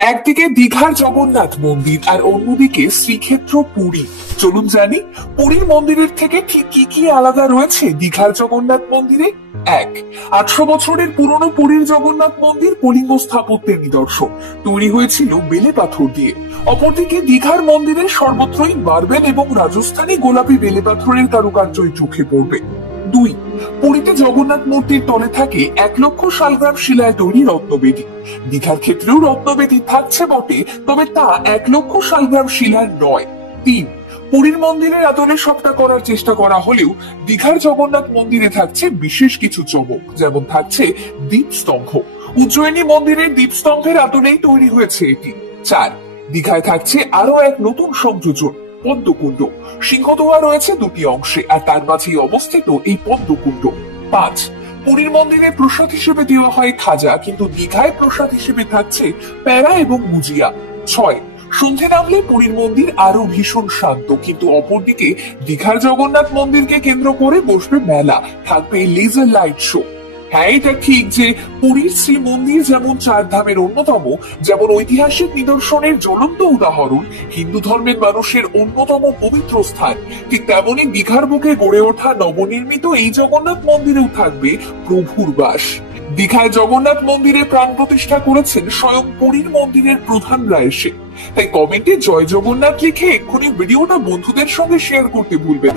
একদিকে দীঘার জগন্নাথ মন্দির আর অন্যদিকে শ্রীক্ষেত্র পুরী। চলুন জানি পুরীর মন্দিরের থেকে ঠিক কি কি আলাদা রয়েছে দীঘার জগন্নাথ মন্দিরে। এক, 800 বছরের পুরনো পুরীর জগন্নাথ মন্দির কলিঙ্গ স্থাপত্যের নিদর্শন, তৈরি হয়েছিল বেলে পাথর দিয়ে। অপরদিকে দীঘার মন্দিরে সর্বত্রই মার্বেল এবং রাজস্থানী গোলাপি বেলে পাথরের কারুকার্যই চোখে পড়বে। দুই, পুরীতে জগন্নাথ মূর্তির তলে থাকে 1,00,000 শালগ্রাম শিলায় তৈরি রত্নবেদী। দীঘার ক্ষেত্রেও রত্নবেদী থাকছে বটে, তবে তা 1,00,000 শালগ্রাম শিলার নয়। তিন, পুরীর মন্দিরের আদলে সবটা করার চেষ্টা করা হলেও দীঘার জগন্নাথ মন্দিরে থাকছে বিশেষ কিছু চমক, যেমন থাকছে দীপস্তম্ভ। উজ্জয়িনী মন্দিরের দীপস্তম্ভের আদলেই তৈরি হয়েছে এটি। চার, দীঘায় থাকছে আরো এক নতুন সংযোজন, পদ্মকুণ্ড। সিংহদুয়ার রয়েছে দুটি অংশে, আর তার মাঝেই অবস্থিত এই পদ্মকুণ্ড। পাঁচ, পুরীর মন্দিরে প্রসাদ হিসেবে দেওয়া হয় খাজা, কিন্তু দীঘায় প্রসাদ হিসেবে থাকছে প্যারা এবং গুজিয়া। ছয়, সন্ধে নামলে পুরীর মন্দির আরো ভীষণ শান্ত, কিন্তু অপরদিকে দীঘার জগন্নাথ মন্দিরকে কেন্দ্র করে বসবে মেলা, থাকবে লেজার লাইট শো। হ্যাঁ, এটা ঠিক যে পুরীর শ্রী মন্দির যেমন 4 ধামের অন্যতম, যেমন ঐতিহাসিক নিদর্শনের জ্বলন্ত উদাহরণ, হিন্দু ধর্মের মানুষের অন্যতম পবিত্র স্থান, ঠিক তেমনি দীঘার বুকে গড়ে ওঠা নবনির্মিত এই জগন্নাথ মন্দিরেও থাকবে প্রভুর বাস। দীঘায় জগন্নাথ মন্দিরে প্রাণ প্রতিষ্ঠা করেছেন স্বয়ং পুরীর মন্দিরের প্রধান রায় এসে। তাই কমেন্টে জয় জগন্নাথ লিখে এক্ষুনি ভিডিওটা বন্ধুদের সঙ্গে শেয়ার করতে ভুলবেন।